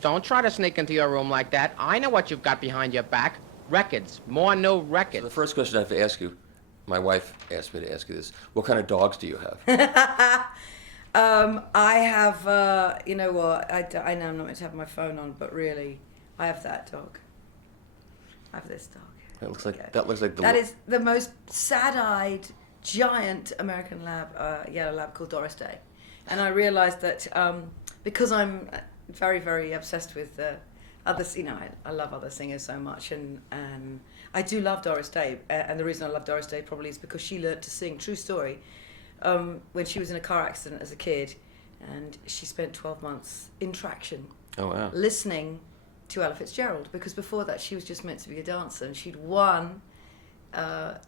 Don't try to sneak into your room like that. I know what you've got behind your back. Records. More new records. So the first question I have to ask you, my wife asked me to ask you this. What kind of dogs do you have? I have, you know what, I know I'm not meant to have my phone on, but really, I have that dog. I have this dog. That looks like the... That is the most sad-eyed, giant American yellow lab called Doris Day. And I realized that because I'm very, very obsessed with others, you know, I love other singers so much, and I do love Doris Day. And the reason I love Doris Day probably is because she learned to sing. True story. When she was in a car accident as a kid, and she spent 12 months in traction, listening to Ella Fitzgerald, because before that she was just meant to be a dancer, and she'd won a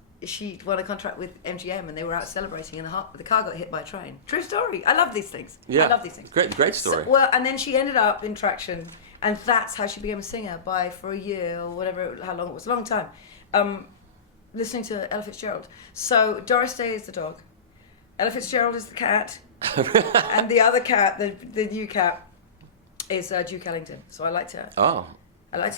contract with MGM, and they were out celebrating, and the car got hit by a train. True story. I love these things. Yeah. I love these things. Great story. So, and then she ended up in traction, and that's how she became a singer for a year or whatever, how long it was, a long time, listening to Ella Fitzgerald. So Doris Day is the dog. Ella Fitzgerald is the cat, and the other cat, the new cat, is Duke Ellington. So I like to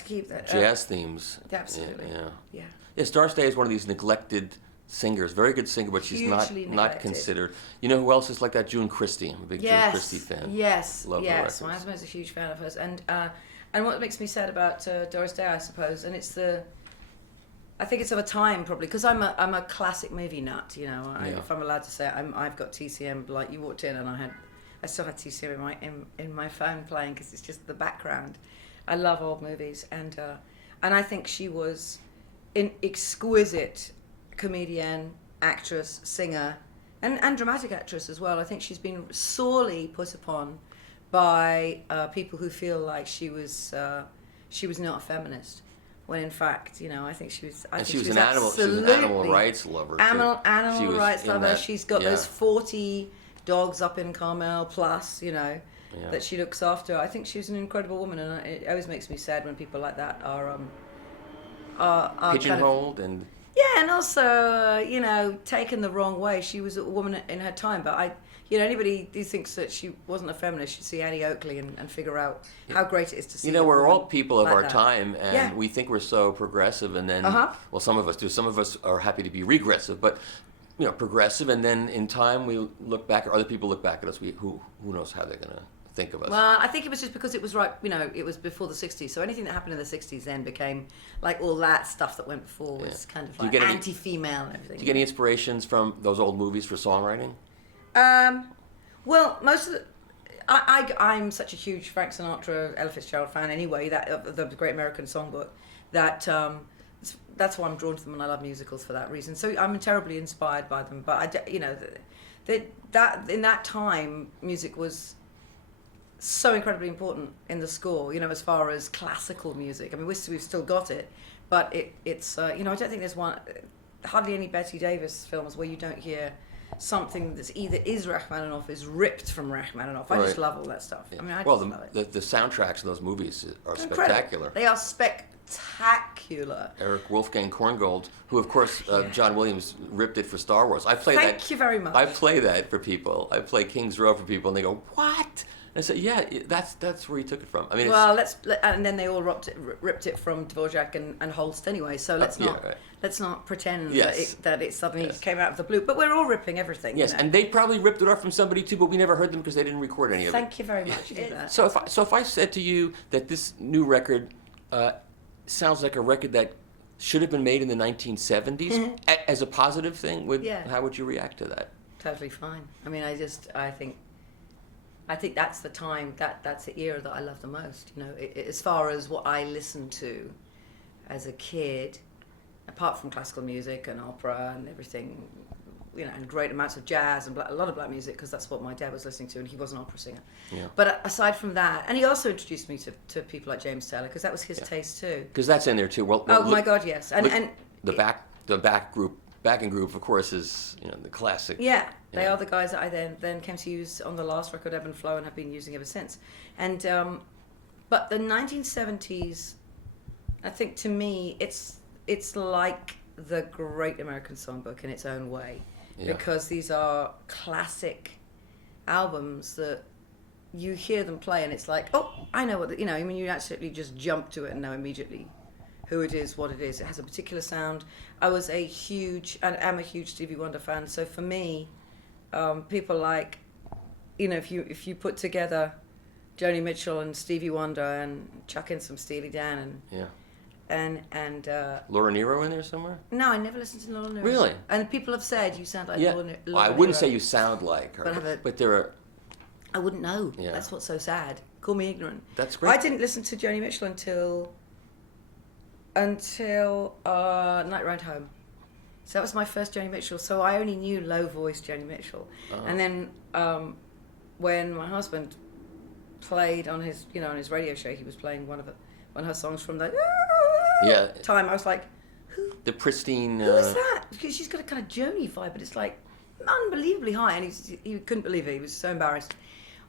keep that. Jazz themes. Absolutely. Yeah. Yes, Doris Day is one of these neglected singers. Very good singer, but she's not considered. You know who else is like that? June Christie. I'm a big June Christie fan. Yes. Love her records. My husband's a huge fan of hers, and what makes me sad about Doris Day, I suppose, and I think it's of a time probably, because I'm a classic movie nut, you know. If I'm allowed to say it, I've got TCM. Like, you walked in and I still had TCM in my phone playing, because it's just the background. I love old movies, and I think she was an exquisite comedian, actress, singer, and dramatic actress as well. I think she's been sorely put upon by people who feel like she was not a feminist. When in fact, you know, I think she was. She was an animal rights lover. Animal rights lover. She's got those 40 dogs up in Carmel plus, you know, that she looks after. I think she was an incredible woman, and it always makes me sad when people like that are pigeonholed and. Yeah, and also, you know, taken the wrong way. She was a woman in her time, but anybody who thinks that she wasn't a feminist should see Annie Oakley and figure out how great it is to see. You know, we're all people of like our that. time, and we think we're so progressive, and then, well, some of us do. Some of us are happy to be regressive, but, you know, progressive, and then in time we look back, or other people look back at us. Who knows how they're going to think of us. Well, I think it was just because it was right, you know, it was before the 60s, so anything that happened in the 60s then became, like, all that stuff that went before was kind of like anti-female and everything. Do you get any inspirations from those old movies for songwriting? Well, most of the... I'm such a huge Frank Sinatra, Ella Fitzgerald fan anyway, that the Great American Songbook, that that's why I'm drawn to them, and I love musicals for that reason. So I'm terribly inspired by them. But you know, that in that time, music was so incredibly important in the score. You know, as far as classical music. I mean, we've still got it, but it's you know, I don't think there's hardly any Bette Davis films where you don't hear something that's either is Rachmaninoff is ripped from Rachmaninoff. I just love all that stuff. Yeah. I mean, love it. The soundtracks in those movies are spectacular. They are spectacular. Eric Wolfgang Korngold, who of course John Williams ripped it for Star Wars. Thank you very much. I play that for people. I play King's Row for people, and they go, "What?" And I said, "Yeah, that's where he took it from." I mean, and then they all ripped it from Dvorak and Holst anyway. So let's not pretend that it suddenly came out of the blue. But we're all ripping everything. Yes, you know? and they probably ripped it off from somebody too, but we never heard them because they didn't record any of it. Thank you very much. You did that. So if I said to you that this new record sounds like a record that should have been made in the 1970s as a positive thing, how would you react to that? Totally fine. I mean, I think that's the time, that's the era that I love the most. You know, as far as what I listened to as a kid, apart from classical music and opera and everything, you know, and great amounts of jazz and a lot of black music, because that's what my dad was listening to, and he was an opera singer. Yeah. But aside from that, and he also introduced me to people like James Taylor, because that was his taste too. Because that's in there too. Well, my God, yes. And the backing group, of course, is, you know, the classic. Yeah, they are the guys that I then came to use on the last record, Ebb and Flow, and have been using ever since. And but the 1970s, I think to me, it's like the Great American Songbook in its own way, because these are classic albums that you hear them play and it's like, oh, I know what, I mean, you absolutely just jump to it and know immediately who it is, what it is. It has a particular sound. I am a huge Stevie Wonder fan. So for me, people like, if you put together Joni Mitchell and Stevie Wonder and chuck in some Steely Dan and Laura Nyro in there somewhere? No, I never listened to Laura Nyro. Really? And people have said you sound like Laura Nyro. Well, I wouldn't say you sound like her, but there are... I wouldn't know. Yeah. That's what's so sad. Call me ignorant. That's great. I didn't listen to Joni Mitchell until Night Ride Home. So that was my first Joni Mitchell. So I only knew low voice Joni Mitchell. Oh. And then when my husband played on his radio show, he was playing one of her songs from the time. I was like, who? The pristine. Who is that? Because she's got a kind of Joni vibe, but it's like unbelievably high, and he couldn't believe it. He was so embarrassed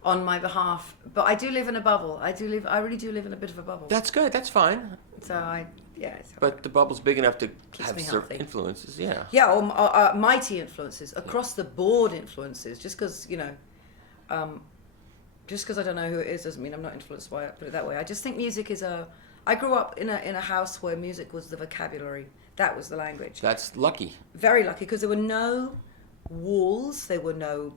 on my behalf. But I do live in a bubble. I really do live in a bit of a bubble. That's good. That's fine. So but the bubble's big enough to have certain healthy. Influences, yeah. Yeah, or mighty influences, across the board influences. Just because I don't know who it is doesn't mean I'm not influenced by it. Put it that way. I just think music is I grew up in a house where music was the vocabulary. That was the language. That's lucky. Very lucky, because there were no walls, there were no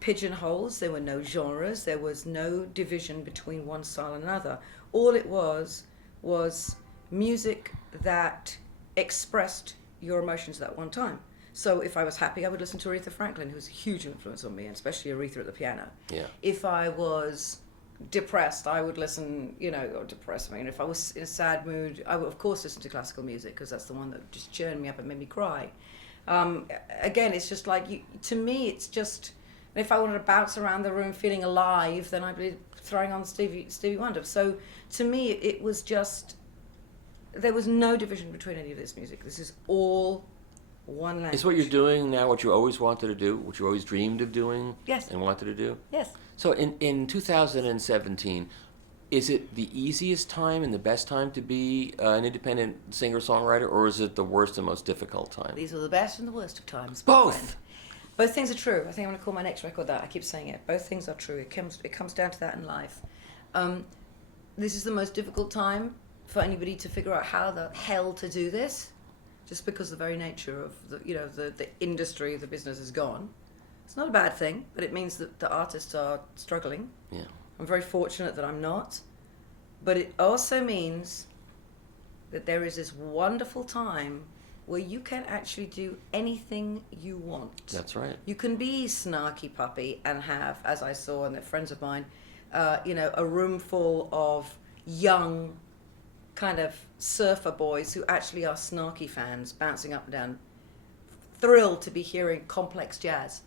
pigeonholes, there were no genres, there was no division between one style and another. All it was music that expressed your emotions at that one time. So if I was happy, I would listen to Aretha Franklin, who's a huge influence on me, and especially Aretha at the piano. Yeah. If I was depressed, I would listen, if I was in a sad mood, I would of course listen to classical music, because that's the one that just churned me up and made me cry. Again, it's just like, to me, it's just, if I wanted to bounce around the room feeling alive, then I'd be throwing on Stevie Wonder. So to me, it was just, there was no division between any of this music. This is all one language. Is what you're doing now what you always wanted to do, what you always dreamed of doing? Yes. And wanted to do? Yes. So in 2017, is it the easiest time and the best time to be an independent singer-songwriter, or is it the worst and most difficult time? These are the best and the worst of times. Both! Both things are true. I think I'm going to call my next record that. I keep saying it. Both things are true. It comes down to that in life. This is the most difficult time for anybody to figure out how the hell to do this, just because the very nature of the industry, the business is gone. It's not a bad thing, but it means that the artists are struggling. Yeah. I'm very fortunate that I'm not. But it also means that there is this wonderful time where you can actually do anything you want. That's right. You can be snarky puppy and have, as I saw and they're friends of mine, a room full of young kind of surfer boys who actually are snarky fans, bouncing up and down, thrilled to be hearing complex jazz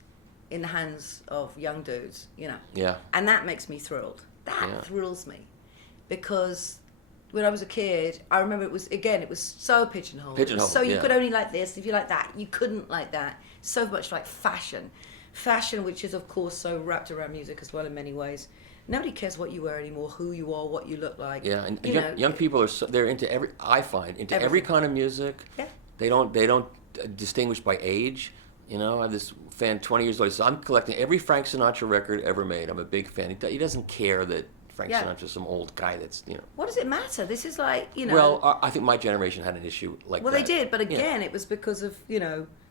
in the hands of young dudes, Yeah. And that makes me thrilled. That thrills me, because when I was a kid, I remember it was so pigeonholed. So you could only like this. If you like that, you couldn't like that. So much like fashion, which is of course so wrapped around music as well in many ways. Nobody cares what you wear anymore, who you are, what you look like. Yeah, and young people are they're into every kind of music. Yeah. They don't distinguish by age. I have this fan 20 years old. So I'm collecting every Frank Sinatra record ever made. I'm a big fan. He doesn't care that Frank Sinatra's some old guy that's, What does it matter? This is like, Well, I think my generation had an issue like that. Well, they did, but again, it was because of,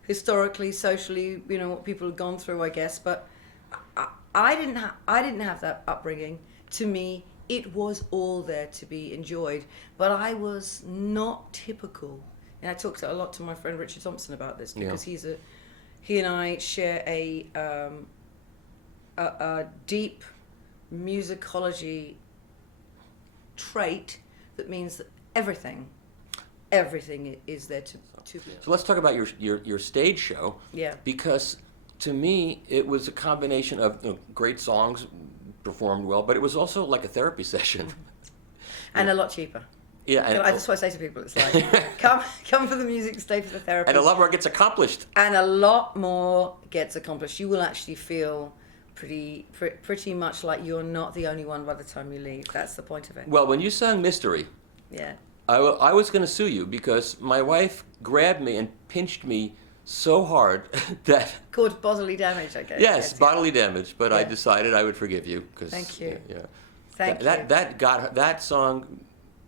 historically, socially, what people had gone through, I guess. But I didn't have that upbringing. To me, it was all there to be enjoyed. But I was not typical. And I talked a lot to my friend Richard Thompson about this, because he and I share a deep musicology trait that means that everything is there to be. So let's talk about your stage show. Yeah. Because to me, it was a combination of great songs performed well, but it was also like a therapy session. And a lot cheaper. Yeah, and that's what I say to people. It's like, come for the music, stay for the therapy. And a lot more gets accomplished. And a lot more gets accomplished. You will actually feel pretty much like you're not the only one by the time you leave. That's the point of it. Well, when you sang Mystery, yeah, I was going to sue you, because my wife grabbed me and pinched me so hard that Caused bodily damage, I guess. yes, bodily damage. But I Yeah. decided I would forgive you because Thank you. Yeah, Thank you. that got her, that song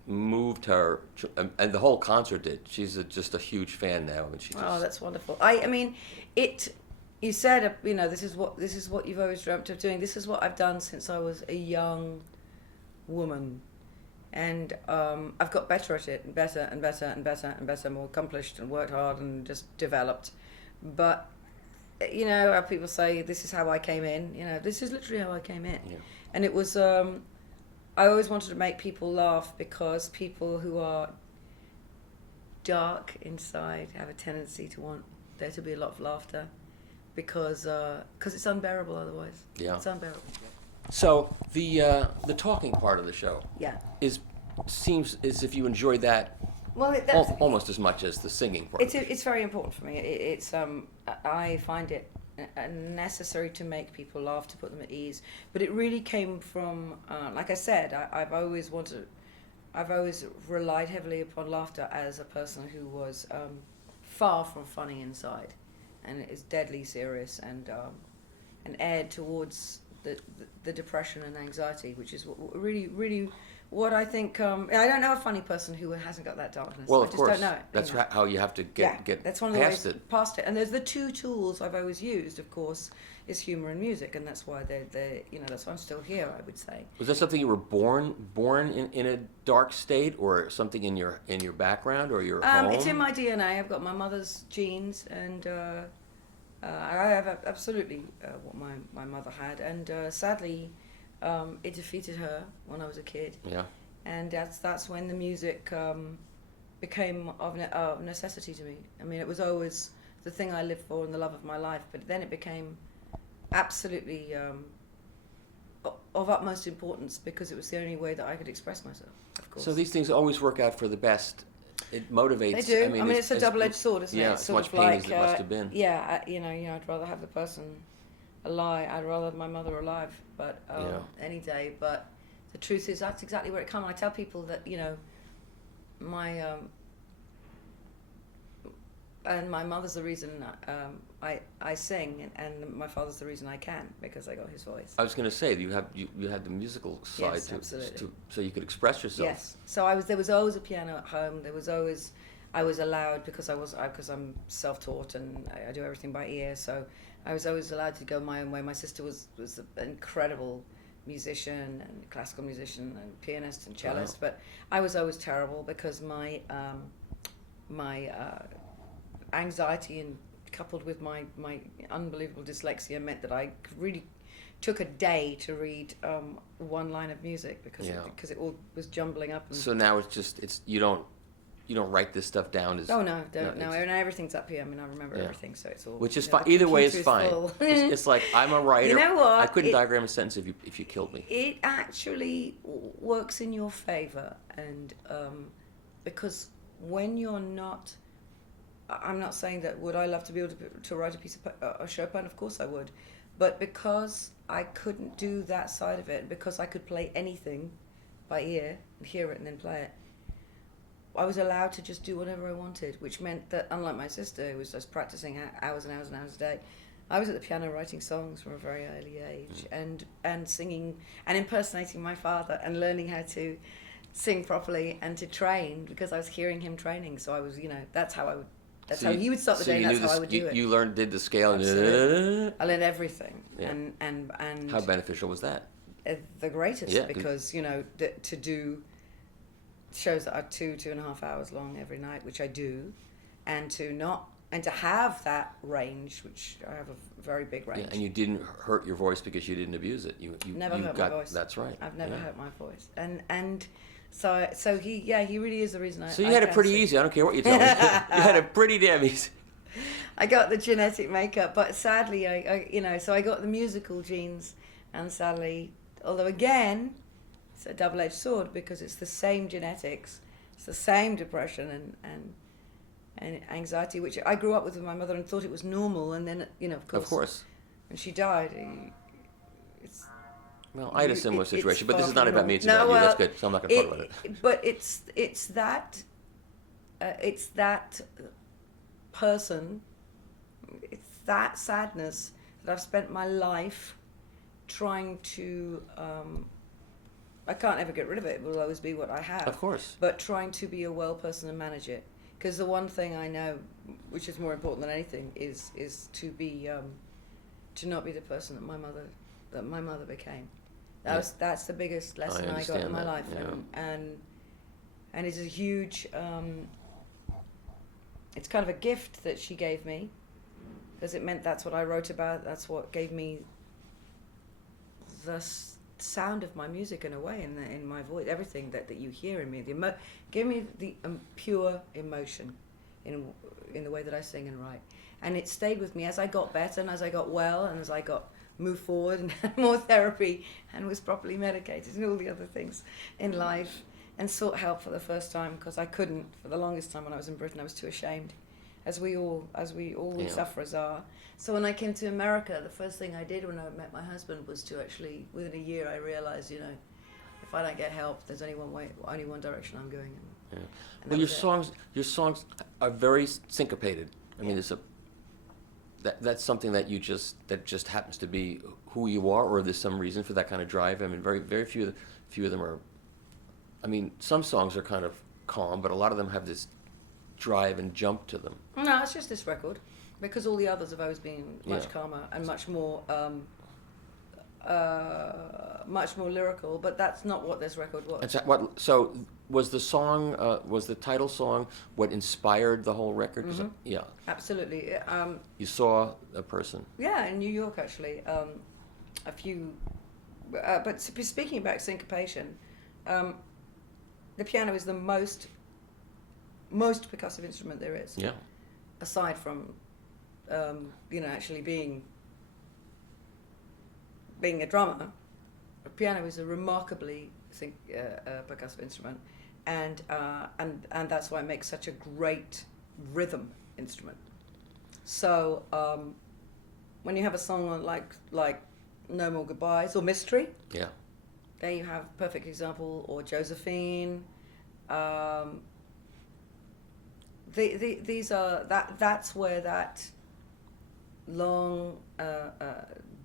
moved her, and the whole concert did. She's just a huge fan now, and she just. Oh, that's wonderful. I mean, it. You said, this is what you've always dreamt of doing. This is what I've done since I was a young woman, and I've got better at it, and better and better and better and better, more accomplished, and worked hard and just developed. But how people say, this is how I came in. This is literally how I came in, and it was. I always wanted to make people laugh because people who are dark inside have a tendency to want there to be a lot of laughter because it's unbearable otherwise. Yeah. It's unbearable. So the talking part of the show seems as if you enjoyed that almost as much as the singing part. It's very important for me. I find it necessary to make people laugh, to put them at ease. But it really came from, like I said, I've always relied heavily upon laughter as a person who was far from funny inside, and it is deadly serious and aired towards the depression and anxiety, which is really what I think. I don't know a funny person who hasn't got that darkness. Well, I of just course, don't know it. that's how you have to get that's one of the past ways it. Past it. And there's the two tools I've always used, of course, is humor and music, and that's why they're that's why I'm still here, I would say. Was that something you were born in a dark state, or something in your background or your home? It's in my DNA. I've got my mother's genes, and I have absolutely what my mother had, and sadly, it defeated her when I was a kid. Yeah. And that's when the music became of necessity to me. I mean, it was always the thing I lived for and the love of my life, but then it became absolutely of utmost importance because it was the only way that I could express myself, of course. So these things always work out for the best. It motivates. They do. I mean, it's a as double-edged sword, isn't it? Yeah, It's as sort much of pain like, as it must have been. Yeah, I'd rather have the person alive. I'd rather have my mother alive, but any day. But the truth is, that's exactly where it comes. I tell people that my and my mother's the reason I sing, and my father's the reason I can, because I got his voice. I was going to say you had the musical side Yes, absolutely. so you could express yourself. Yes. So there was always a piano at home. I was allowed because I'm self-taught and I do everything by ear. So I was always allowed to go my own way. My sister was an incredible musician and classical musician and pianist and cellist, Wow. but I was always terrible because my anxiety and coupled with my unbelievable dyslexia meant that I really took a day to read one line of music because it all was jumbling up. And So now you don't write this stuff down as. no, and everything's up here. I mean, I remember everything, so it's all. Which is fine. Either way is fine. Full. It's like I'm a writer. You know what? I couldn't diagram a sentence if you killed me. It actually works in your favor, and because when you're not, I'm not saying that would I love to be able to write a piece of Chopin? Of course I would, but because I couldn't do that side of it, and because I could play anything by ear and hear it and then play it, I was allowed to just do whatever I wanted, which meant that, unlike my sister, who was just practicing hours and hours and hours a day, I was at the piano writing songs from a very early age, and singing and impersonating my father and learning how to sing properly and to train because I was hearing him training. So I was, that's how I would. That's how he would start the day. And that's how I would do it. You did the scale. Absolutely. I learned everything, Yeah. and How beneficial was that? the greatest, Yeah, because to do shows that are 2.5 hours long every night, which I do, and to have that range, which I have a very big range. Yeah, and you didn't hurt your voice because you didn't abuse it. You never hurt my voice. That's right. I've never hurt my voice, and so he really is the reason I. So you had it pretty easy. I don't care what you tell me. You had it pretty damn easy. I got the genetic makeup, but sadly, so I got the musical genes, and sadly, although again, it's a double-edged sword because it's the same genetics, it's the same depression and anxiety, which I grew up with my mother and thought it was normal, and then of course, when she died, it's. Well, I had a similar situation, but this is far not from about me. It's normal. about you. That's good. So I'm not going to talk about it. But it's that person it's that sadness that I've spent my life trying to, I can't ever get rid of it. It will always be what I have. Of course. But trying to be a well person and manage it. Because the one thing I know, which is more important than anything, is to be, to not be the person that my mother became. That's the biggest lesson I got in my life. Yeah. And it's a huge, it's kind of a gift that she gave me, because it meant that's what I wrote about. That's what gave me the sound of my music in a way, in my voice, everything that you hear in me. Gave me the pure emotion in the way that I sing and write. And it stayed with me as I got better and as I got well and as I got moved forward and had more therapy and was properly medicated and all the other things in life, and sought help for the first time, because I couldn't for the longest time when I was in Britain. I was too ashamed, as we all sufferers are. So when I came to America, the first thing I did when I met my husband was to actually, within a year, I realized, if I don't get help, there's only one direction I'm going in. Yeah. Well, your songs are very syncopated. I mean, that's something that just happens to be who you are, or there's some reason for that kind of drive. I mean, very few of them are. I mean, some songs are kind of calm, but a lot of them have this drive and jump to them. No, it's just this record, because all the others have always been much calmer and much more lyrical. But that's not what this record was. So was the song, was the title song what inspired the whole record? Mm-hmm. Yeah, absolutely. You saw a person. Yeah, in New York actually. A few. But speaking about syncopation. The piano is the most percussive instrument there is. Yeah. Aside from, actually being a drummer, a piano is a remarkably percussive instrument, and that's why it makes such a great rhythm instrument. So when you have a song like No More Goodbyes or Mystery. Yeah. There you have a perfect example, or Josephine. These are that's where that long,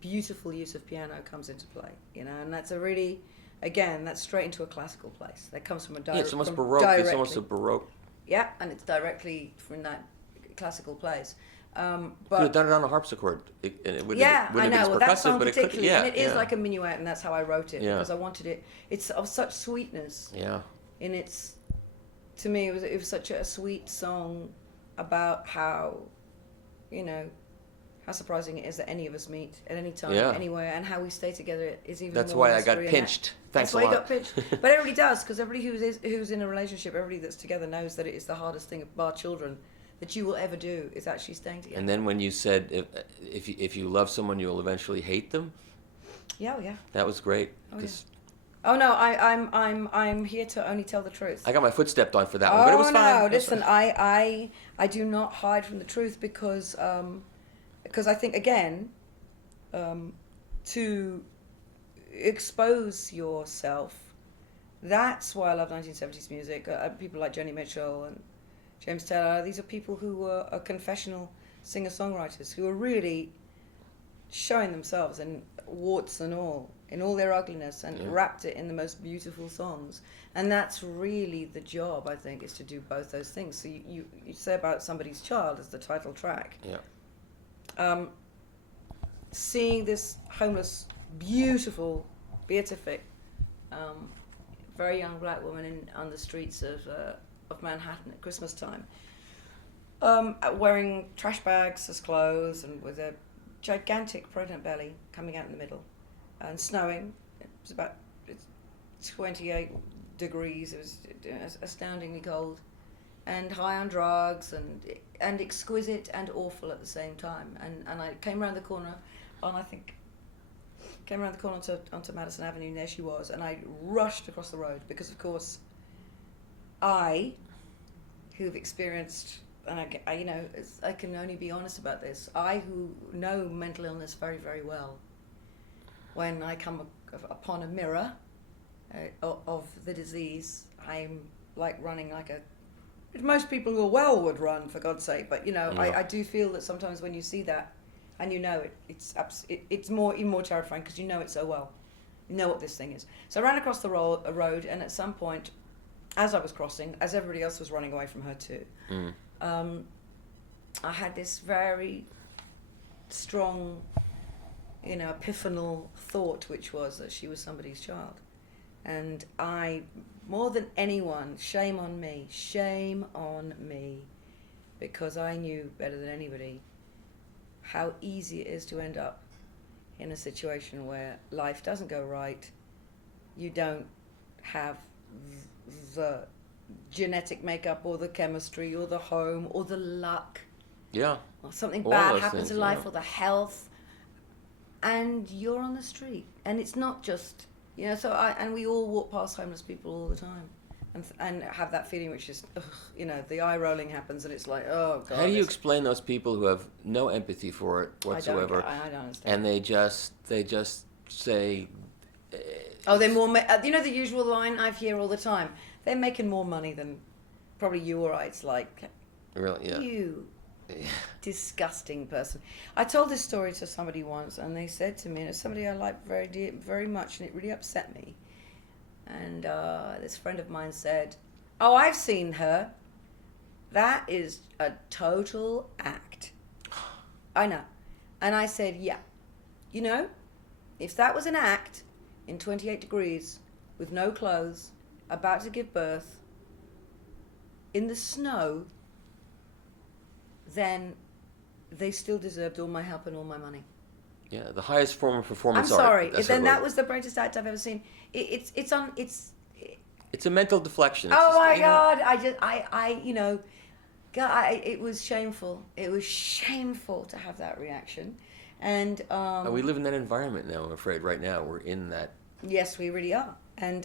beautiful use of piano comes into play, and that's that's straight into a classical place. That comes from a direct. Yeah, it's almost baroque. It's almost a baroque. Yeah, and it's directly from that classical place. But could have done it on a harpsichord. It would I know. Well, that song particularly, and it is like a minuet, and that's how I wrote it, because I wanted it. It's of such sweetness. Yeah. In its, to me, it was such a sweet song about how, how surprising it is that any of us meet at any time, anywhere, and how we stay together is even. That's more why I got pinched. Thanks a lot. That's why you got pinched. But everybody does, because everybody who's in a relationship, everybody that's together knows that it is the hardest thing, bar children, that you will ever do, is actually staying together. And then when you said if you love someone, you'll eventually hate them. Yeah, yeah. That was great. Oh no, I'm here to only tell the truth. I got my foot stepped on for that one, but it was fine. No, listen, I do not hide from the truth, because I think, again, to expose yourself, that's why I love 1970s music. People like Joni Mitchell and James Taylor, these are people who are confessional singer-songwriters who are really showing themselves, in warts and all, in all their ugliness, and wrapped it in the most beautiful songs. And that's really the job, I think, is to do both those things. So you say about Somebody's Child as the title track. Yeah. Seeing this homeless, beautiful, beatific, very young black woman on the streets of Manhattan at Christmas time, wearing trash bags as clothes and with a gigantic pregnant belly coming out in the middle, and snowing. It was about 28 degrees. It was astoundingly cold, and high on drugs, and exquisite and awful at the same time. And I came around the corner, onto Madison Avenue, and there she was, and I rushed across the road, because of course I, who've experienced, and I can only be honest about this, I who know mental illness very, very well, when I come upon a mirror of the disease, I'm like running like a Most people who are well would run, for God's sake. But I do feel that sometimes when you see that, and it's even more terrifying because you know it so well. You know what this thing is. So I ran across the road, and at some point, as I was crossing, as everybody else was running away from her too, I had this very strong, epiphanal thought, which was that she was somebody's child. And I, more than anyone, shame on me, because I knew better than anybody how easy it is to end up in a situation where life doesn't go right. You don't have the genetic makeup or the chemistry or the home or the luck. Yeah. Or something All bad those happens things, in life, yeah. or the health. And you're on the street. And it's not just, and we all walk past homeless people all the time. And have that feeling, which is, the eye rolling happens, and it's like, oh God. How do you explain those people who have no empathy for it whatsoever? I don't understand. And they just say, oh, they're more. The usual line I hear all the time. They're making more money than probably you or I. It's like, really, yeah. You disgusting person. I told this story to somebody once, and they said to me, and it's somebody I like very much, and it really upset me. And this friend of mine said, "Oh, I've seen her. That is a total act." I know. And I said, yeah. If that was an act in 28 degrees, with no clothes, about to give birth, in the snow, then they still deserved all my help and all my money. Yeah, the highest form of performance I'm sorry. art. Then that was the greatest act I've ever seen. It's a mental deflection. Oh my God! It was shameful. It was shameful to have that reaction, and we live in that environment now. I'm afraid right now we're in that. Yes, we really are, and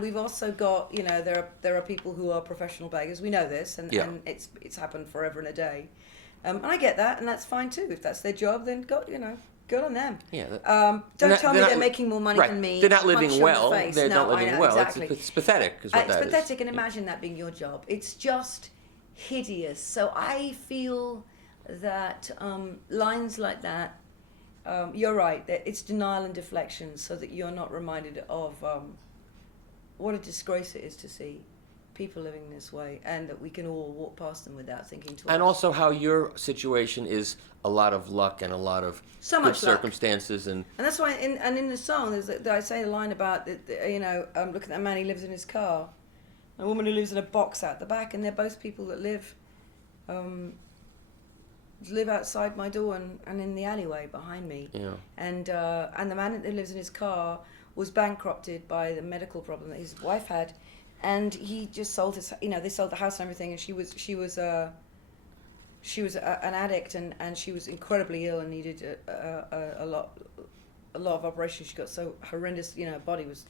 we've also got there are people who are professional beggars. We know this, and it's happened forever and a day, and I get that, and that's fine too. If that's their job, then good on them. Yeah. Don't tell me they're making more money than me. They're not living well. They're not No, living I know, well. Exactly. It's pathetic. Is what It's that is. pathetic, and imagine that being your job. It's just hideous. So I feel that lines like that, you're right, that it's denial and deflection, so that you're not reminded of what a disgrace it is to see people living this way, and that we can all walk past them without thinking twice. And also how your situation is a lot of luck and a lot of good circumstances, and that's why in the song I say a line about look at that man, he lives in his car, a woman who lives in a box out the back, and they're both people that live outside my door and in the alleyway behind me. Yeah. And the man that lives in his car was bankrupted by the medical problem that his wife had, and he just sold his. They sold the house and everything, and she was an addict, and she was incredibly ill and needed a lot of operations. She got so horrendous, her body was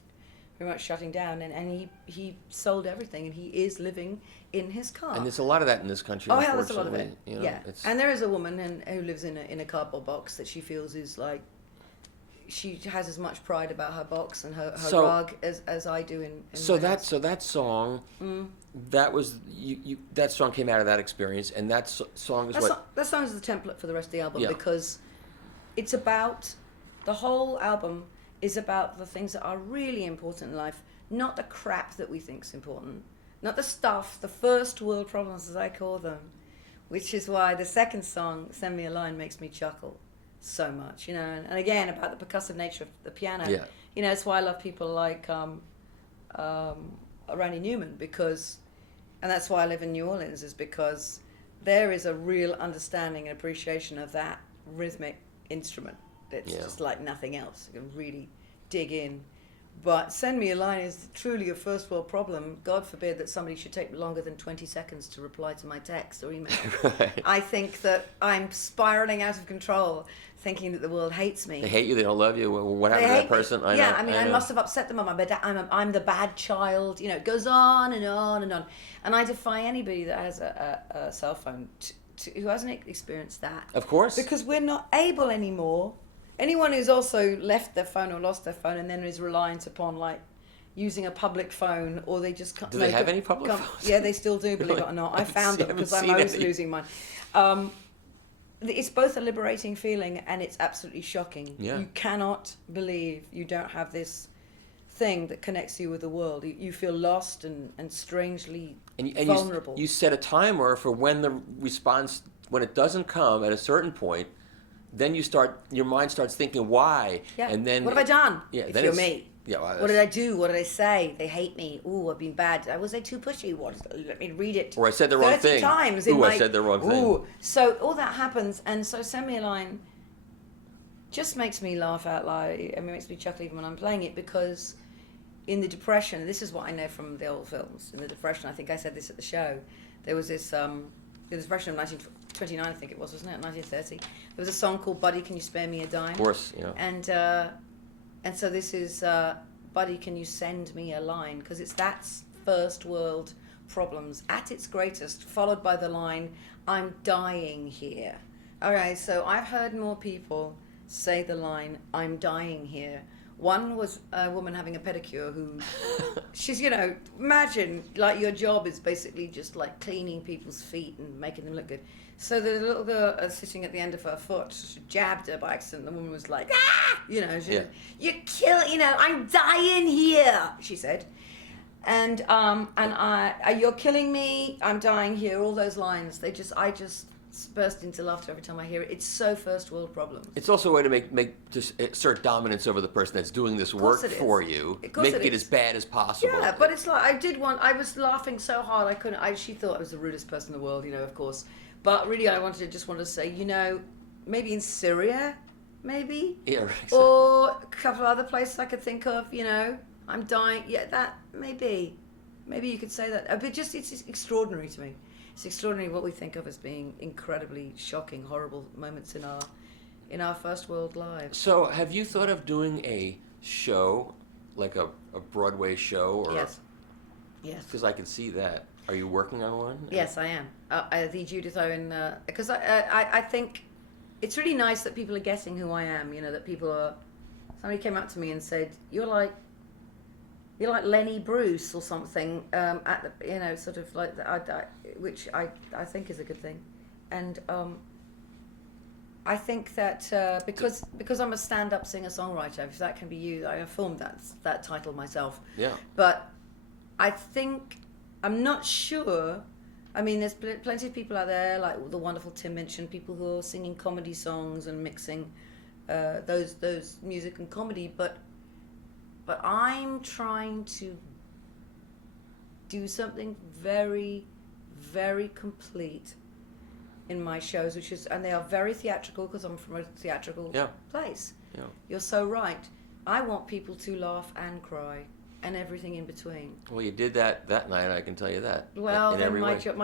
very much shutting down, and he sold everything, and he is living in his car. And there's a lot of that in this country. Oh hell, there's a lot of it. Yeah. And there is a woman who lives in a cardboard box that she feels is like, she has as much pride about her box and her rug as I do in so my house. That song, that was that song came out of that experience, and that song is that song is the template for the rest of the album, Yeah. because it's about, the whole album is about the things that are really important in life, not the crap that we think is important, not the stuff, the first world problems as I call them, which is why the second song, Send Me a Line, makes me chuckle so much, and again about the percussive nature of the piano. Yeah. It's why I love people like Randy Newman, and that's why I live in New Orleans, is because there is a real understanding and appreciation of that rhythmic instrument. It's just like nothing else. You can really dig in. But Send Me a Line is truly a first world problem. God forbid that somebody should take longer than 20 seconds to reply to my text or email. Right. I think that I'm spiraling out of control, thinking that the world hates me. They hate you. They don't love you. What happened to that person? I know. I must have upset them. I'm the bad child. It goes on and on and on. And I defy anybody that has a cell phone who hasn't experienced that. Of course. Because we're not able anymore. Anyone who's also left their phone or lost their phone and then is reliant upon using a public phone, or they just can't. Do they have any public phones? Yeah, they still do, believe it or not. I found them because I'm always losing mine. It's both a liberating feeling and it's absolutely shocking. Yeah. You cannot believe you don't have this thing that connects you with the world. You feel lost and strangely vulnerable. You set a timer for when the response, when it doesn't come at a certain point, then your mind starts thinking why, and then what have I done? Yeah, if you're me. Yeah, well, what did I do? What did I say? They hate me. Ooh, I've been bad. Was I too pushy? Let me read it. Or I said the wrong 30 thing. times. I said the wrong thing. Ooh. So all that happens, and so Send Me a Line just makes me laugh out loud. I mean, it makes me chuckle even when I'm playing it, because in the Depression, this is what I know from the old films. In the Depression, I think I said this at the show, there was this, the Depression of 1929, I think it was, wasn't it? 1930. There was a song called Buddy, Can You Spare Me a Dime? Of course, yeah. And so this is, Buddy, Can You Send Me a Line? Because that's first world problems at its greatest, followed by the line, I'm dying here. Okay, so I've heard more people say the line, I'm dying here. One was a woman having a pedicure who, she's, imagine, like, your job is basically just like cleaning people's feet and making them look good. So the little girl sitting at the end of her foot, she jabbed her by accident. The woman was like, ah! I'm dying here, she said. And you're killing me, I'm dying here, all those lines, I just burst into laughter every time I hear it. It's so first world problems. It's also a way to make just assert dominance over the person that's doing this work for you, make it as bad as possible. Yeah, but it's like I was laughing so hard I couldn't. She thought I was the rudest person in the world, of course. But really, I just wanted to say, maybe in Syria, maybe, exactly. Or a couple of other places I could think of. I'm dying. Yeah, that maybe you could say that. But just it's extraordinary to me. It's extraordinary what we think of as being incredibly shocking, horrible moments in our first world lives. So, have you thought of doing a show, like a Broadway show? Or, yes. Because I can see that. Are you working on one? Yes, I am. The Judith Owen, because I think it's really nice that people are guessing who I am. That people are. Somebody came up to me and said, "You're like Lenny Bruce or something," at the, sort of like which I think is a good thing, and I think that because I'm a stand-up singer-songwriter, if that can be used, I filmed that title myself. Yeah. But I think I'm not sure. I mean, there's plenty of people out there, like the wonderful Tim Minchin, people who are singing comedy songs and mixing those music and comedy, but I'm trying to do something very, very complete in my shows, and they are very theatrical because I'm from a theatrical place. Yeah. You're so right. I want people to laugh and cry and everything in between. Well, you did that night, I can tell you that. Well, then my job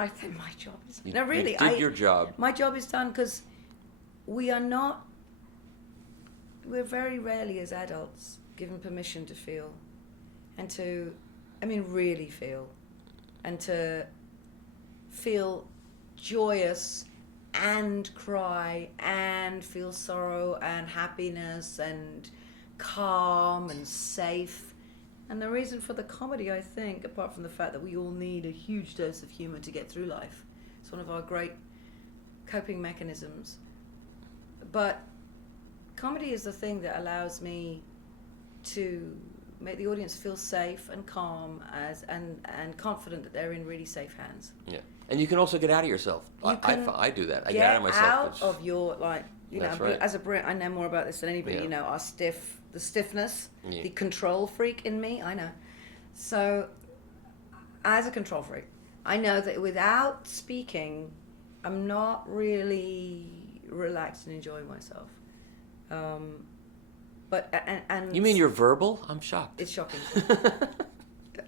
is you, no, really. You did your job. My job is done because we're very rarely as adults given permission to feel, and to, really feel, and to feel joyous and cry and feel sorrow and happiness and calm and safe. And the reason for the comedy, I think, apart from the fact that we all need a huge dose of humor to get through life, it's one of our great coping mechanisms. But comedy is the thing that allows me to make the audience feel safe and calm and confident that they're in really safe hands. Yeah, and you can also get out of yourself. I do that. I get out of myself. Out of your, right. As a Brit, I know more about this than anybody. Yeah. The stiffness, the control freak in me. I know. So, as a control freak, I know that without speaking, I'm not really relaxed and enjoying myself. But you mean you're verbal? I'm shocked. It's shocking.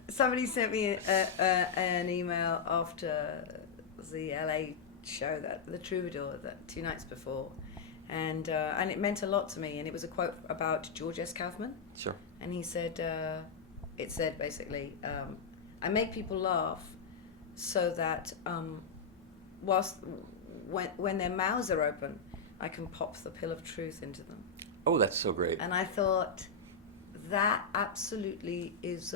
Somebody sent me an email after the LA show, the Troubadour, 2 nights before, and it meant a lot to me. And it was a quote about George S. Kaufman. Sure. And he said, it said basically, I make people laugh so that when their mouths are open, I can pop the pill of truth into them. Oh, that's so great. And I thought, that absolutely is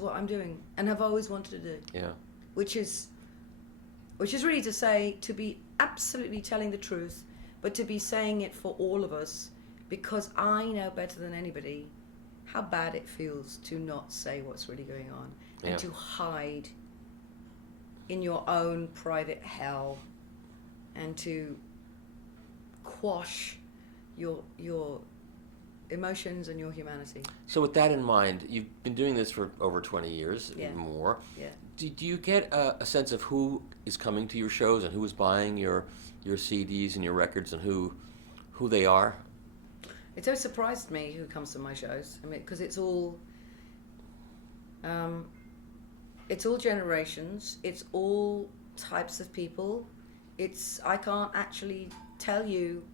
what I'm doing and have always wanted to do. Yeah. Which is really to say, to be absolutely telling the truth, but to be saying it for all of us, because I know better than anybody how bad it feels to not say what's really going on and to hide in your own private hell and to quash your emotions and your humanity. So with that in mind, you've been doing this for over 20 years, more. Yeah. Do you get a sense of who is coming to your shows and who is buying your CDs and your records and who they are? It's always surprised me who comes to my shows. I mean, because it's all generations. It's all types of people. I can't actually tell you.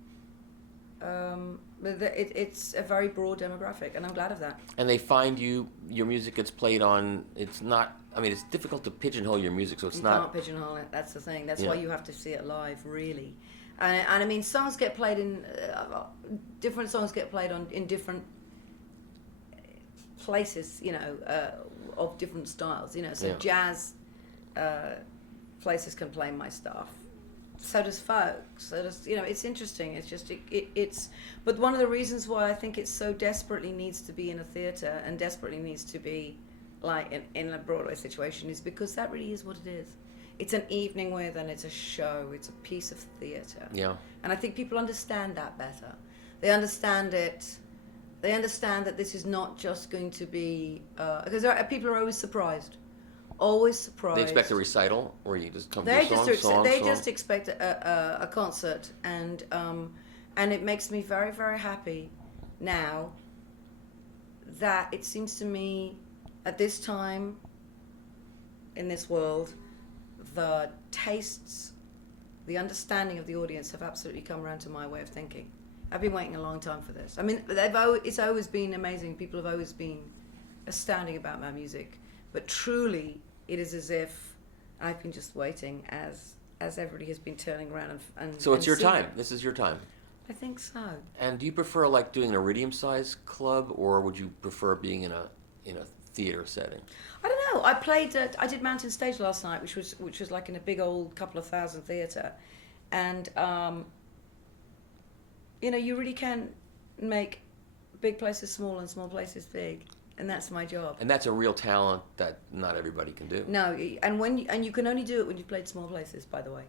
It's a very broad demographic, and I'm glad of that. And they find your music gets played on. It's not. I mean, it's difficult to pigeonhole your music, so it's not. You can't pigeonhole it. That's the thing. That's why you have to see it live, really. And I mean, songs get played in different songs get played in different places, of different styles, So jazz places can play my stuff. So does folk. So does it's interesting. It's just it's. But one of the reasons why I think it so desperately needs to be in a theatre and desperately needs to be like in a Broadway situation is because that really is what it is. It's an evening with, and it's a show. It's a piece of theatre. Yeah. And I think people understand that better. They understand it. They understand that this is not just going to be because people are always surprised. Always surprised. They expect a recital, or you just come to They a song. They just expect a concert, and it makes me very, very happy now that it seems to me at this time in this world, the tastes, the understanding of the audience have absolutely come around to my way of thinking. I've been waiting a long time for this. I mean, it's always been amazing. People have always been astounding about my music, but truly, it is as if I've been just waiting as everybody has been turning around and. So it's your time. This is your time. I think so. And do you prefer like doing an iridium-sized club, or would you prefer being in a theater setting? I don't know. I did Mountain Stage last night, which was like in a big old couple of thousand theatre, and you really can make big places small and small places big, and that's my job. And that's a real talent that not everybody can do. No, and you can only do it when you've played small places. By the way,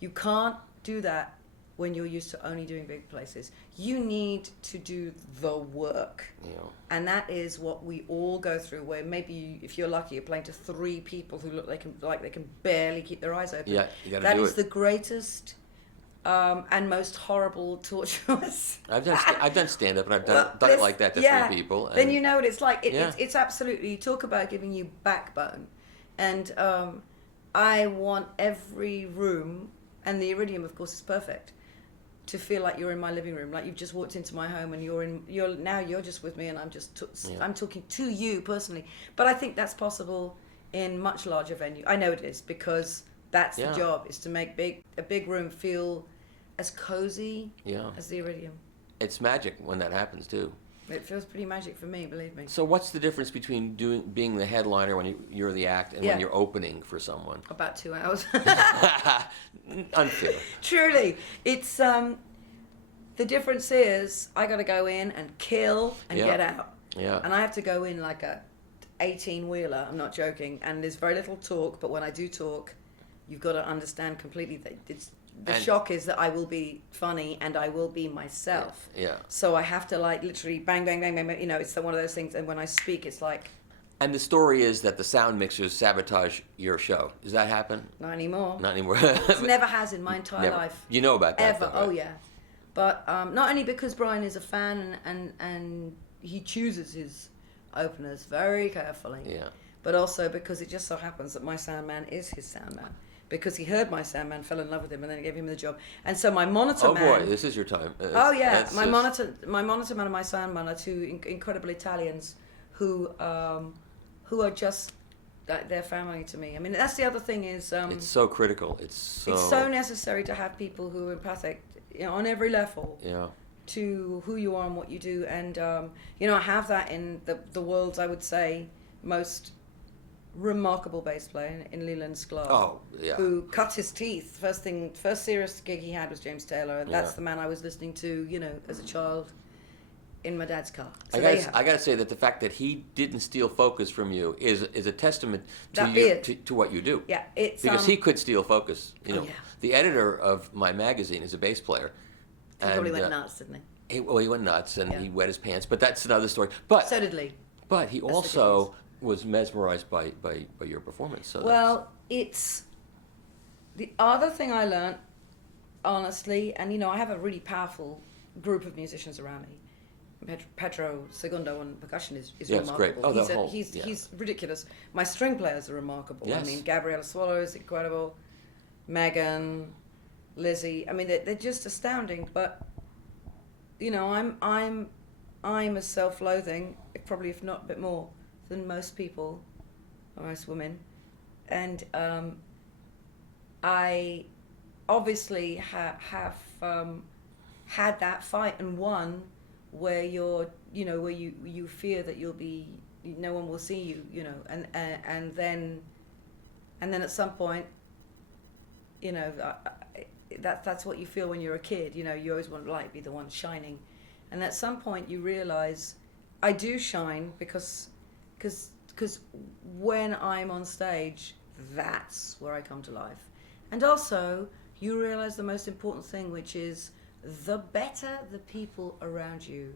you can't do that when you're used to only doing big places. You need to do the work. Yeah. And that is what we all go through, where maybe if you're lucky, you're playing to 3 people who look like they can barely keep their eyes open. Yeah, you gotta that do is it. the greatest and most horrible, torturous. I've done stand-up, and I've done it like that to 3 people. And then you know what it's like. Yeah. It's absolutely, talk about giving you backbone. And I want every room, and the Iridium, of course, is perfect, to feel like you're in my living room, like you've just walked into my home and you're just with me, and I'm talking to you personally. But I think that's possible in much larger venue. I know it is, because that's the job, is to make a big room feel as cozy as the Iridium. It's magic when that happens too. It feels pretty magic for me, believe me. So what's the difference between being the headliner when you're the act and when you're opening for someone? About 2 hours. Unfair. Truly. It's the difference is I got to go in and kill and get out. Yeah. And I have to go in like a 18-wheeler. I'm not joking. And there's very little talk, but when I do talk, you've got to understand completely that the shock is that I will be funny and I will be myself. Yeah. So I have to like literally bang, bang, bang, bang. It's one of those things. And when I speak, it's like. And the story is that the sound mixers sabotage your show. Does that happen? Not anymore. Not anymore. It never has in my entire life. You know about that. Ever. Though, right? Oh yeah. But not only because Bryan is a fan and he chooses his openers very carefully. Yeah. But also because it just so happens that my sound man is his sound man. Because he heard my sound man, fell in love with him, and then gave him the job. And so my monitor man... Oh boy, this is your time. My monitor man and my sound man are 2 incredible Italians who are just... They're family to me. I mean, that's the other thing is... it's so critical. It's so necessary to have people who are empathic, on every level. Yeah. to who you are and what you do. And you know, I have that in the world's, I would say, most remarkable bass player in Leland Sklar. Oh, yeah. Who cut his teeth. First serious gig he had was James Taylor, and that's the man I was listening to, you know, as a child in my dad's car. So I gotta say that the fact that he didn't steal focus from you is a testament to That you beard. to what you do. Yeah, it's because he could steal focus. You know, yeah. the editor of my magazine is a bass player. He probably went nuts, didn't he? He went nuts and he wet his pants, but that's another story. But So did Lee. But he also was mesmerized by your performance. So well, it's the other thing I learned, honestly, and you know, I have a really powerful group of musicians around me. Pedro Segundo on percussion is remarkable. Great. Oh, he's ridiculous. My string players are remarkable. Yes. I mean, Gabriella Swallow is incredible. Megan, Lizzie. I mean, they're just astounding. But you know, I'm as self-loathing, probably if not a bit more, than most people, or most women, and I obviously have had that fight and won, where you're, you know, where you fear that no one will see you, you know, and then at some point, you know, that's what you feel when you're a kid, you know, you always want to be the one shining, and at some point you realize I do shine because when I'm on stage, that's where I come to life. And also, you realize the most important thing, which is the better the people around you,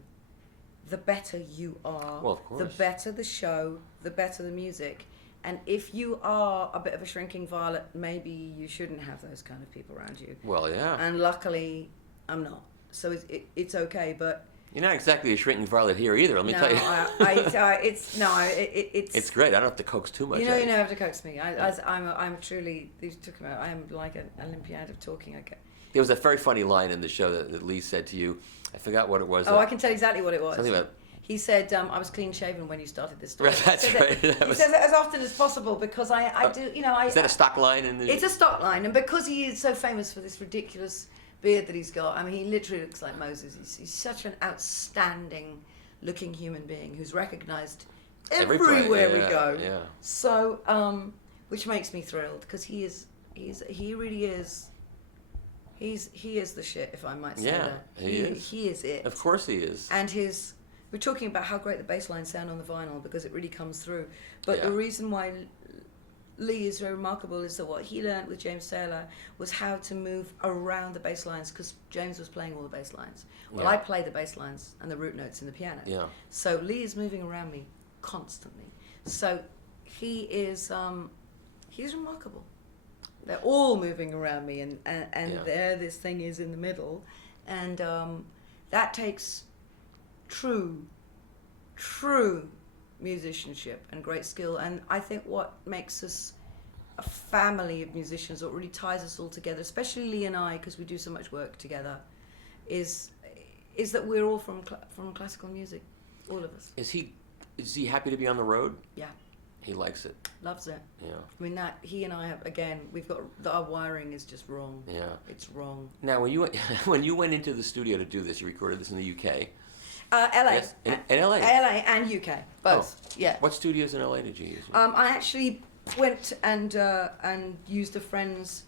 the better you are. Well, of course. The better the show, the better the music. And if you are a bit of a shrinking violet, maybe you shouldn't have those kind of people around you. Well, yeah. And luckily, I'm not. So it's okay, but... You're not exactly a shrinking violet here either, let me tell you. It's great. I don't have to coax too much. You know, you never have to coax me. I'm truly... I am like an Olympiad of talking. There was a very funny line in the show that Lee said to you. I forgot what it was. Oh, I can tell exactly what it was. Something about... He said, I was clean shaven when you started this story. That's right. He says it as often as possible because I do, you know... Is that a stock line? It's a stock line, and because he is so famous for this ridiculous beard that he's got, I mean, he literally looks like Moses. He's such an outstanding looking human being who's recognized everywhere we go. Yeah. So, which makes me thrilled, because he really is... He is the shit, if I might say that. He is it. Of course he is. And we're talking about how great the bass lines sound on the vinyl, because it really comes through. But the reason why Lee is very remarkable is that what he learned with James Taylor was how to move around the bass lines, because James was playing all the bass lines. Well, I play the bass lines and the root notes in the piano. Yeah. So Lee is moving around me constantly. So he's remarkable. They're all moving around me, and there this thing is in the middle, and that takes true musicianship and great skill. And I think what makes us a family of musicians, what really ties us all together, especially Lee and I, because we do so much work together, is that we're all from classical music, all of us. Is he happy to be on the road? Yeah. He likes it. Loves it. Yeah. I mean, that he and I have, again, our wiring is just wrong. Yeah. It's wrong. Now, when you went into the studio to do this, you recorded this in the UK. LA. Yes, in LA. LA and UK, both. Yeah. What studios in LA did you use? I actually went and used a friend's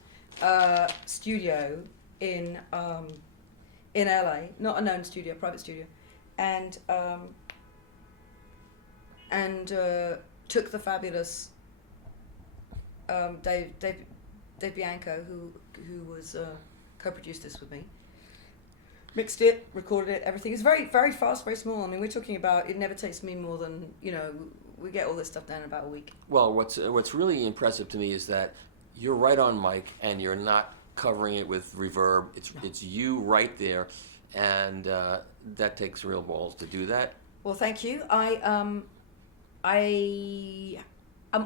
studio in LA, not a known studio, a private studio, and took the fabulous Dave Bianco, who was co-produced this with me. Mixed it, recorded it, everything. It's very, very fast, very small. I mean, we're talking about, it never takes me more than, you know, we get all this stuff done in about a week. Well, what's really impressive to me is that you're right on mic and you're not covering it with reverb. It's you right there, and that takes real balls to do that. Well, thank you. I'm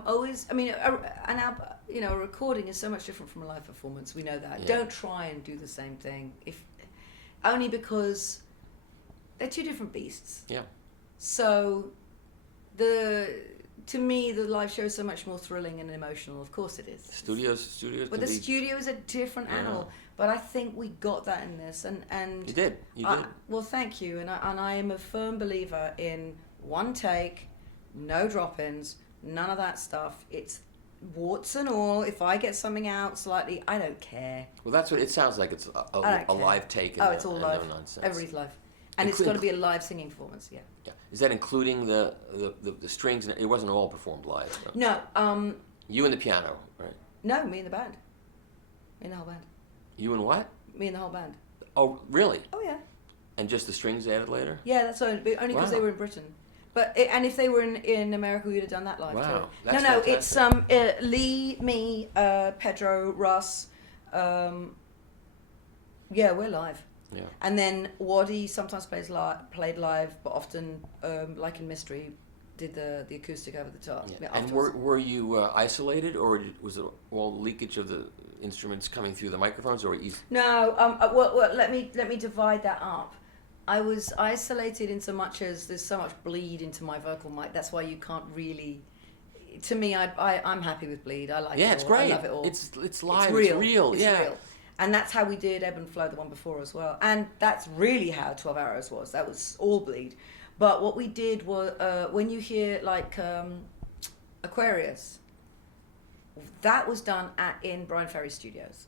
always, I mean, a recording is so much different from a live performance. We know that. Yeah. Don't try and do the same thing, only because they're two different beasts. Yeah. So the to me, the live show is so much more thrilling and emotional. Of course it is. Studios. But the studio is a different animal. But I think we got that in this, and you did. Well, thank you, and I am a firm believer in one take, no drop-ins, none of that stuff. It's warts and all. If I get something out slightly, I don't care. Well, that's what it sounds like. It's a live take. It's all live. No nonsense. Everybody's live, and it's got to be a live singing performance. Yeah. Yeah. Is that including the strings? It wasn't all performed live. No. You and the piano, right? No, me and the band. Me and the whole band. You and what? Me and the whole band. Oh, really? Oh yeah. And just the strings added later? Yeah, that's only because they were in Britain. But and if they were in America, we'd have done that live too. That's fantastic. It's Lee, me, Pedro, Russ. Yeah, we're live. Yeah. And then Waddy sometimes played live, but often, like in Mystery, did the acoustic over the top. Yeah. And were you isolated, or was it all leakage of the instruments coming through the microphones, or No. Well, let me divide that up. I was isolated in so much as there's so much bleed into my vocal mic. That's why you can't really. To me, I'm happy with bleed. I like it. Yeah, it's great. I love it all. It's live. It's real. It's real. And that's how we did Ebb and Flow, the one before as well. And that's really how 12 Arrows was. That was all bleed. But what we did was when you hear like Aquarius, that was done in Bryan Ferry Studios,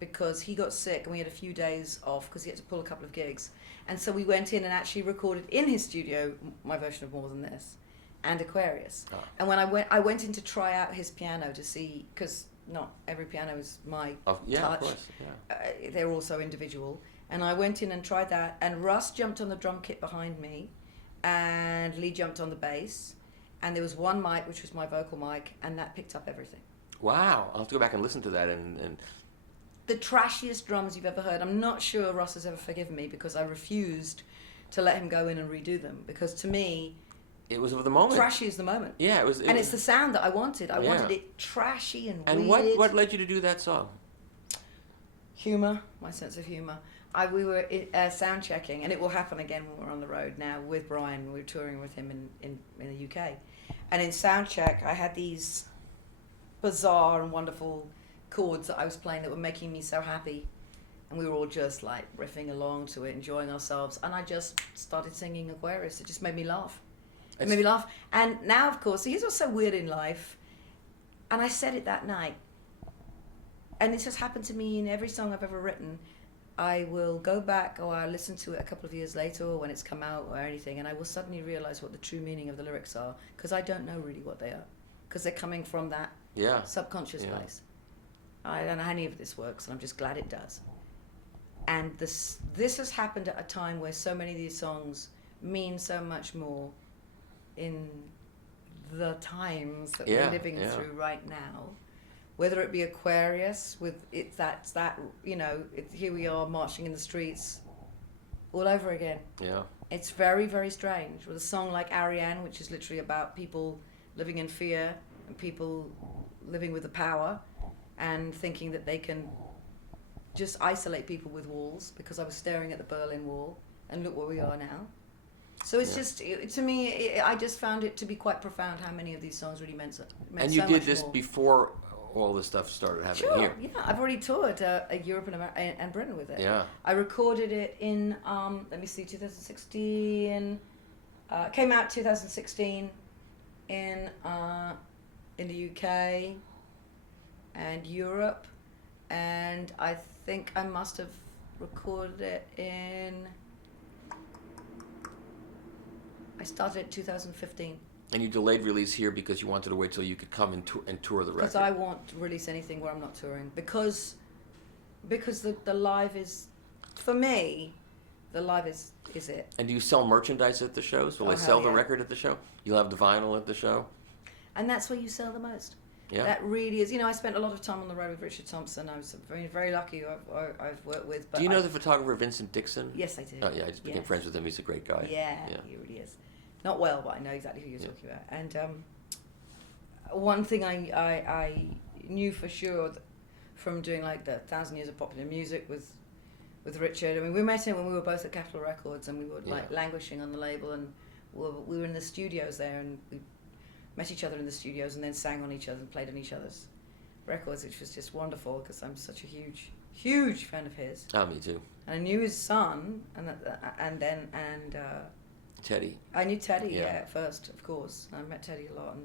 because he got sick and we had a few days off because he had to pull a couple of gigs. And so we went in and actually recorded in his studio my version of More Than This and Aquarius. Oh. And when I went in to try out his piano to see, because not every piano is my touch. Of course. Yeah. They're also individual. And I went in and tried that, and Russ jumped on the drum kit behind me, and Lee jumped on the bass, and there was one mic, which was my vocal mic, and that picked up everything. Wow. I'll have to go back and listen to that and the trashiest drums you've ever heard. I'm not sure Ross has ever forgiven me because I refused to let him go in and redo them, because to me, it was of the moment. Trashy is the moment. Yeah, it was. And it's the sound that I wanted. I wanted it trashy and weird. And what led you to do that song? Humor, my sense of humor. We were sound checking, and it will happen again when we're on the road now with Bryan. We're touring with him in the UK. And in sound check, I had these bizarre and wonderful chords that I was playing that were making me so happy, and we were all just like riffing along to it, enjoying ourselves, and I just started singing Aquarius. It just made me laugh. It made me laugh. And now, of course, here's what's so weird in life, and I said it that night, and this has happened to me in every song I've ever written. I will go back, or I'll listen to it a couple of years later, or when it's come out or anything, and I will suddenly realize what the true meaning of the lyrics are, because I don't know really what they are, because they're coming from that subconscious place. I don't know how any of this works, and I'm just glad it does. And this has happened at a time where so many of these songs mean so much more in the times that we're living through right now. Whether it be Aquarius, with it, that's that, here we are marching in the streets all over again. Yeah. It's very, very strange. With a song like Ariane, which is literally about people living in fear and people living with the power and thinking that they can just isolate people with walls, because I was staring at the Berlin Wall, and look where we are now. So it's just, to me, I just found it to be quite profound how many of these songs really meant so much more. And you did this before all this stuff started happening here? Yeah. I've already toured Europe and Britain with it. Yeah. I recorded it in, 2016. Came out 2016 in the UK and Europe, and I think I must have recorded it I started in 2015. And you delayed release here because you wanted to wait till you could come and tour the record. Because I won't release anything where I'm not touring. Because the live is, for me, the live is it. And do you sell merchandise at the shows? Will they sell the record at the show? You'll have the vinyl at the show? And that's where you sell the most. Yeah. That really is. I spent a lot of time on the road with Richard Thompson. I was very, very lucky who I've worked with. But do you know the photographer Vincent Dixon? Yes, I do. Oh, yeah, I just became friends with him. He's a great guy. Yeah, he really is. Not well, but I know exactly who you're talking about. And one thing I knew for sure from doing like the 1,000 Years of Popular Music with Richard. I mean, we met him when we were both at Capitol Records, and we were like languishing on the label, and we were in the studios there, and met each other in the studios and then sang on each other and played on each other's records, which was just wonderful because I'm such a huge fan of his. Oh, me too. And I knew his son, and Teddy. I knew Teddy, at first, of course. I met Teddy a lot,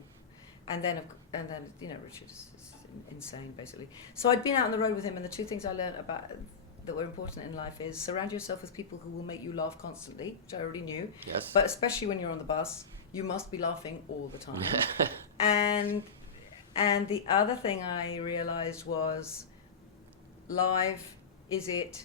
and then you know, Richard is insane, basically. So I'd been out on the road with him, and the two things I learned about that were important in life is surround yourself with people who will make you laugh constantly, which I already knew. Yes. But especially when you're on the bus, you must be laughing all the time. And the other thing I realized was live is it,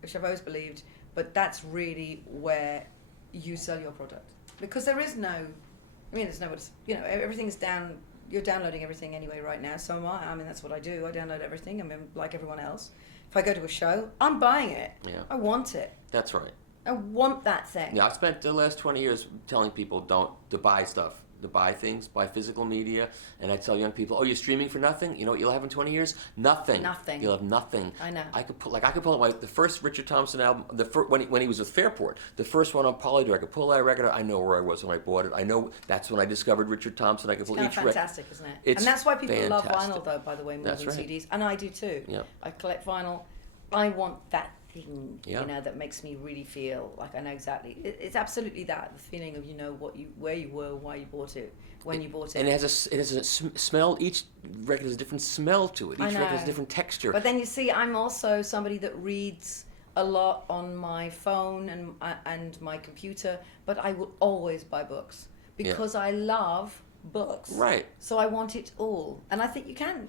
which I've always believed, but that's really where you sell your product. Because there is no, I mean, there's no, you know, everything's down, you're downloading everything anyway right now, so am I. I mean, that's what I do. I download everything, I mean, like everyone else. If I go to a show, I'm buying it. Yeah. I want it. That's right. I want that thing. Yeah, I spent the last 20 years telling people to buy stuff, to buy things, buy physical media, and I tell young people, oh, you're streaming for nothing? You know what you'll have in 20 years? Nothing. Nothing. You'll have nothing. I know. I could pull out the first Richard Thompson album, when he was with Fairport, the first one on Polydor. I could pull that record out. I know where I was when I bought it. I know that's when I discovered Richard Thompson. I could pull It's each fantastic, isn't it? It's and that's why people love fantastic. vinyl, though, by the way, more That's than right. CDs. And I do too. Yep. I collect vinyl. I want that thing, Yeah. you know, that makes me really feel like I know exactly. It's absolutely that, the feeling of, you know, where you were, why you bought it, when you bought it. And it has a smell. Each record has a different smell to it. Each record has a different texture. But then you see, I'm also somebody that reads a lot on my phone and my computer, but I will always buy books because I love books. Right. So I want it all. And I think you can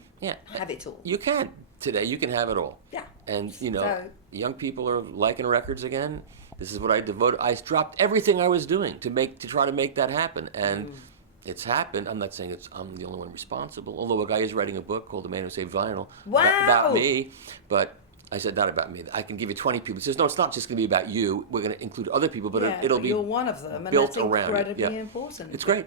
have it all. You can. Today you can have it all. Yeah. And, you know, So- young people are liking records again. This is what I devoted. I dropped everything I was doing to try to make that happen. And it's happened. I'm not saying I'm the only one responsible, although a guy is writing a book called The Man Who Saved Vinyl about me. But I said, not about me. I can give you 20 people. He says, no, it's not just going to be about you. We're going to include other people, but it'll be you're one of them, and built that's around it. incredibly important. It's great.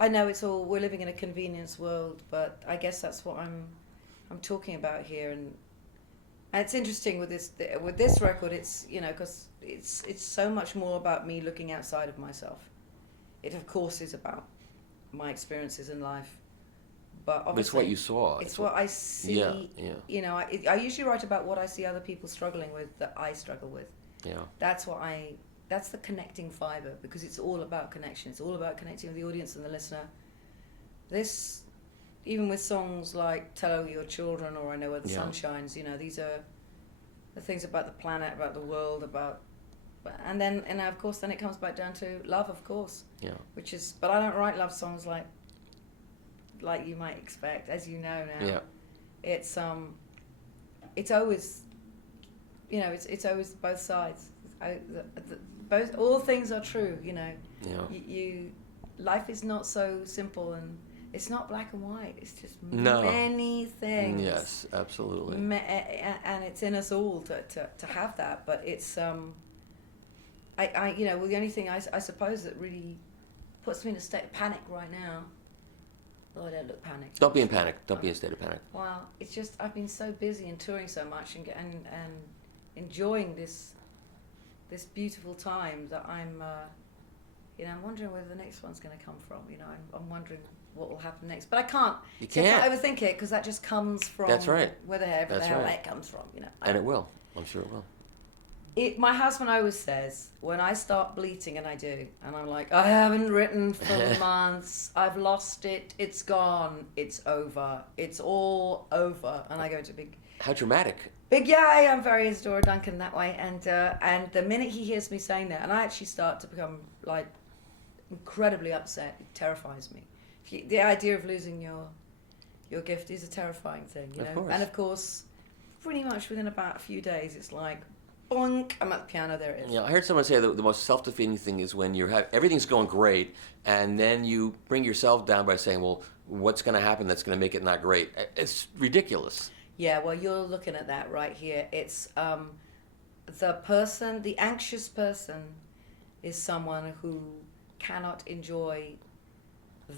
I know we're living in a convenience world, but I guess that's what I'm talking about here, and it's interesting with this record. It's, you know, because it's so much more about me looking outside of myself. It of course is about my experiences in life, but obviously it's what you saw. It's what I see. Yeah. You know, I usually write about what I see other people struggling with that I struggle with. Yeah. That's the connecting fiber, because it's all about connection. It's all about connecting with the audience and the listener. This, even with songs like Tell Your Children or I Know Where the Sun Shines, you know, these are the things about the planet, about the world, and of course then it comes back down to love, of course. Yeah. Which is, but I don't write love songs like you might expect, as you know now. Yeah. It's always, you know, it's always both sides. All things are true, you know. Yeah. Life is not so simple, and it's not black and white. It's just many things. Yes, absolutely. And it's in us all to have that. But it's you know, the only thing I suppose that really puts me in a state of panic right now. Oh, I don't look panicked. Don't be in panic. Don't be in a state of panic. Well, it's just I've been so busy and touring so much and enjoying this beautiful time that I'm, you know, I'm wondering where the next one's going to come from. You know, I'm wondering what will happen next. But I can't. You can't overthink it, because that just comes from. That's right. Wherever the hell that comes from, you know. And it will. I'm sure it will. My husband always says, when I start bleating, and I do, and I'm like, I haven't written for months, I've lost it, it's gone, it's over, it's all over, and I go to big... How dramatic. Big yay, I'm very Isadora Duncan that way, and the minute he hears me saying that, and I actually start to become, like, incredibly upset, it terrifies me. The idea of losing your gift is a terrifying thing, you know? Of course. And of course, pretty much within about a few days, it's like, boink, I'm at the piano, there it is. Yeah, I heard someone say that the most self-defeating thing is when everything's going great, and then you bring yourself down by saying, well, what's going to happen that's going to make it not great? It's ridiculous. Yeah, well, you're looking at that right here. It's the anxious person is someone who cannot enjoy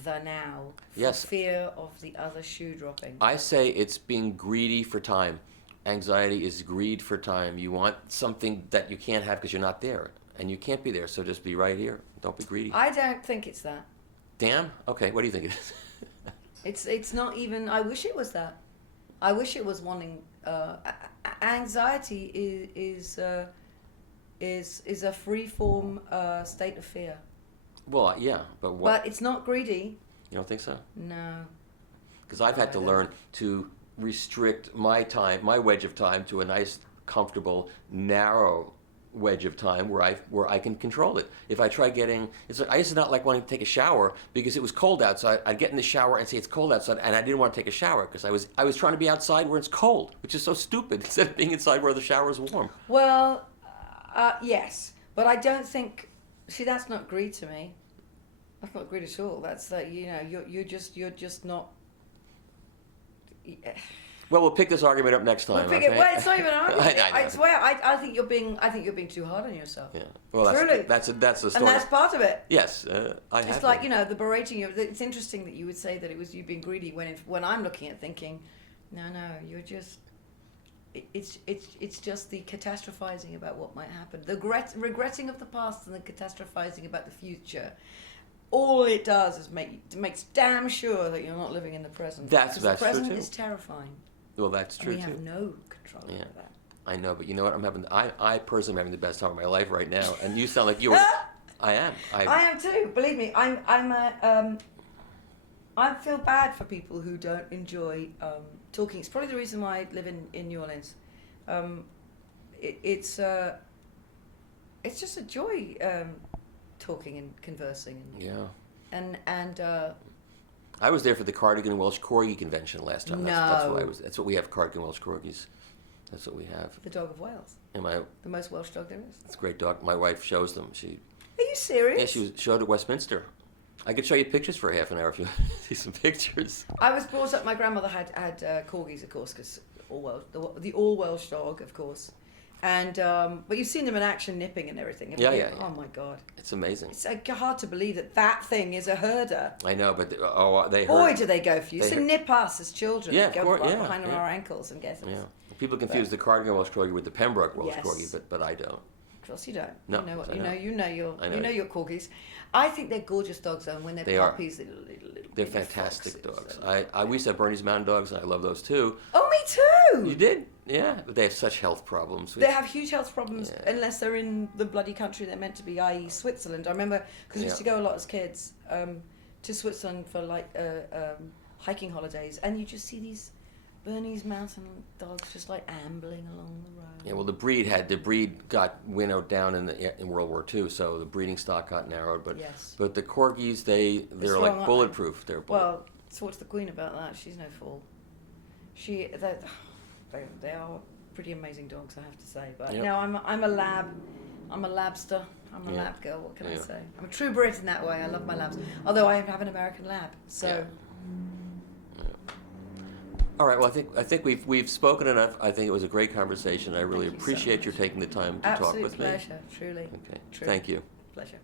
the now for fear of the other shoe dropping. I say it's being greedy for time. Anxiety is greed for time. You want something that you can't have because you're not there, and you can't be there, so just be right here. Don't be greedy. I don't think it's that. Damn? Okay, what do you think it is? It's not even. I wish it was that. I wish it was wanting. Anxiety is a free form state of fear. Well, yeah, but what? But it's not greedy. You don't think so? No. Because I've had to learn to restrict my time, my wedge of time, to a nice, comfortable, narrow wedge of time where I can control it. If I try getting, I used to not like wanting to take a shower because it was cold outside. I'd get in the shower and say it's cold outside, and I didn't want to take a shower because I was trying to be outside where it's cold, which is so stupid, instead of being inside where the shower is warm. Well, yes, but I don't think. See, that's not greed to me. That's not greed at all. That's like, you know, you're just not. Well, we'll pick this argument up next time. Well, it's not even an argument. I swear, I think you're being too hard on yourself. Yeah. Well, that's the story. And that's part of it. Yes, I have. It's like, you know, the berating you. It's interesting that you would say that it was you being greedy when I'm looking at thinking, no, you're just. It's just the catastrophizing about what might happen, the regretting of the past and the catastrophizing about the future. All it does is makes damn sure that you're not living in the present. That's the present true too. is terrifying. Well, that's true and we too. have no control over that. I know, but you know what? I personally am having the best time of my life right now, and you sound like you are. I am. I am too. Believe me, I feel bad for people who don't enjoy talking. It's probably the reason why I live in New Orleans. It's just a joy talking and conversing. And I was there for the Cardigan Welsh Corgi convention last time. That's what I was. That's what we have. Cardigan Welsh Corgis. That's what we have. The dog of Wales. The most Welsh dog there is. It's a great dog. My wife shows them. Are you serious? Yeah, she showed at Westminster. I could show you pictures for half an hour if you want to see some pictures. I was brought up. My grandmother had corgis, of course, because the all Welsh dog, of course. And but you've seen them in action, nipping and everything. Yeah. Oh my God, it's amazing. It's hard to believe that thing is a herder. I know, but they. Boy, do they go for you! So nip us as children. Yeah, go behind our ankles and get us. Yeah, people confuse the Cardigan Welsh Corgi with the Pembroke Welsh Corgi, but I don't. Of course you don't. No, you know your corgis. I think they're gorgeous dogs, though. And when they're puppies, they're fantastic dogs. We used to have Bernese Mountain Dogs, and I love those too. Oh, me too. You did? Yeah, but they have such health problems. They have huge health problems unless they're in the bloody country they're meant to be, i.e. Switzerland. I remember because we used to go a lot as kids to Switzerland for hiking holidays, and you just see these Bernese Mountain Dogs just like ambling along the road. Yeah, well, the breed got winnowed down in World War II, so the breeding stock got narrowed. But but the corgis, they're like bulletproof. They're well. So what's the Queen about that? She's no fool. They are pretty amazing dogs, I have to say. But no, I'm a labster. I'm a lab girl. What can I say? I'm a true Brit in that way. I love my labs. Although I have an American lab, so. Yeah. All right. Well, I think we've spoken enough. I think it was a great conversation. I really appreciate you taking the time to talk with me. Absolute pleasure, truly. Okay. Thank you. Pleasure.